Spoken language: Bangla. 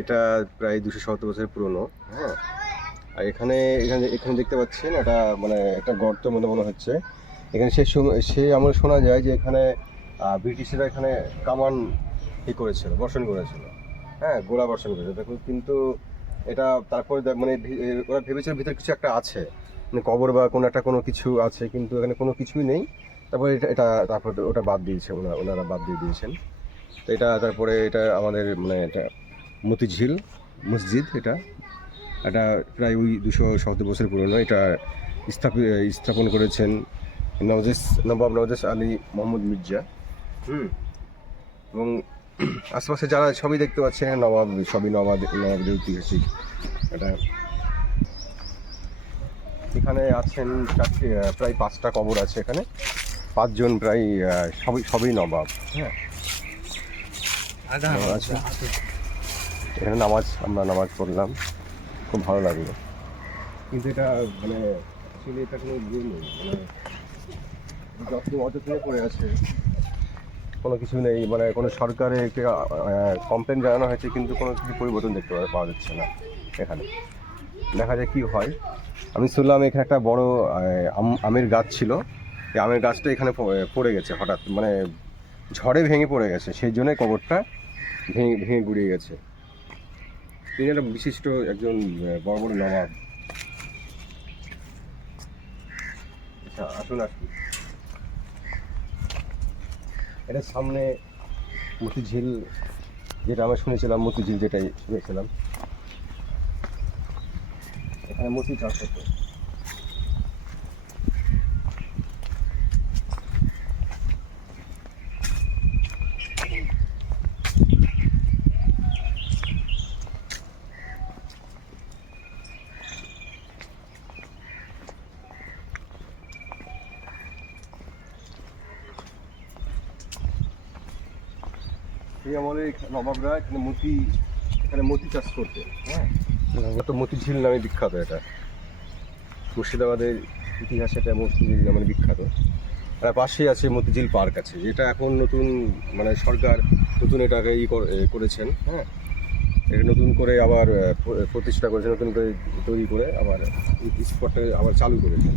এটা প্রায় 270 বছরের পুরনো। হ্যাঁ, আর এখানে এখানে এখানে দেখতে পাচ্ছেন এটা মানে একটা গর্ত মনে হচ্ছে। এখানে সেই আমলে শোনা যায় যে এখানে ব্রিটিশরা এখানে কামান করেছিল, বর্ষণ করেছিল। হ্যাঁ, গোলা বর্ষণ করেছিল দেখুন। কিন্তু এটা তারপরে মানে ওরা ভেবেছিল ভিতরে কিছু একটা আছে, মানে কবর বা কোনো কিছু আছে, কিন্তু এখানে কোনো কিছুই নেই। তারপরে তারপর ওটা বাদ দিয়েছে, ওনারা বাদ দিয়ে দিয়েছেন। তো তারপরে এটা আমাদের মানে এটা মতিঝিল মসজিদ। এটা প্রায় ওই 270 বছর পুরনো। এটা স্থাপন করেছেন নবাব নওয়াজ আলী মোহাম্মদ মির্জা। এবং আশেপাশে যারা সবই দেখতে পাচ্ছেন নবাবদের ঐতিহাসিক। এটা এখানে আছেন প্রায় 5টা কবর আছে এখানে। 5 জন প্রায় সবই নবাব। হ্যাঁ, এখানে আমরা নামাজ পড়লাম, খুব ভালো লাগলো। কিন্তু এটা মানে অ্যাকচুয়ালি এটা কোনো ইয়ে নেই, মানে যত্ন অযত্নে পড়ে আছে, কোনো কিছু নেই। মানে কোনো সরকারে কমপ্লেন জানানো হয়েছে, কিন্তু কোনো কিছু পরিবর্তন দেখতে পাওয়া যাচ্ছে না। এখানে দেখা যায় কি হয়। আমি শুনলাম এখানে একটা বড় আমের গাছ ছিল। এই আমের গাছটা এখানে পড়ে গেছে হঠাৎ, মানে ঝড়ে ভেঙে পড়ে গেছে, সেই জন্যই কবরটা ভেঙে গুড়িয়ে গেছে। তিনি একটা বিশিষ্ট একজন বড় নবাব। আচ্ছা, আসুন। এটার সামনে মতিঝিল, যেটা আমরা শুনেছিলাম, মতিঝিল যেটাই শুনেছিলাম, এখানে মতি চাষ হতো। সেই আমলে নবাবরা এখানে মতি চাষ করতেন। হ্যাঁ, তো মতিঝিল নামে বিখ্যাত। এটা মুর্শিদাবাদের ইতিহাসে এটা মতিঝিল নামে বিখ্যাত। আর পাশেই আছে মতিঝিল পার্ক আছে, যেটা এখন নতুন, মানে সরকার নতুন এটাকে করেছেন। হ্যাঁ, এটা নতুন করে আবার প্রতিষ্ঠা করেছে, নতুন করে তৈরি করে আবার স্পটটা আবার চালু করেছেন।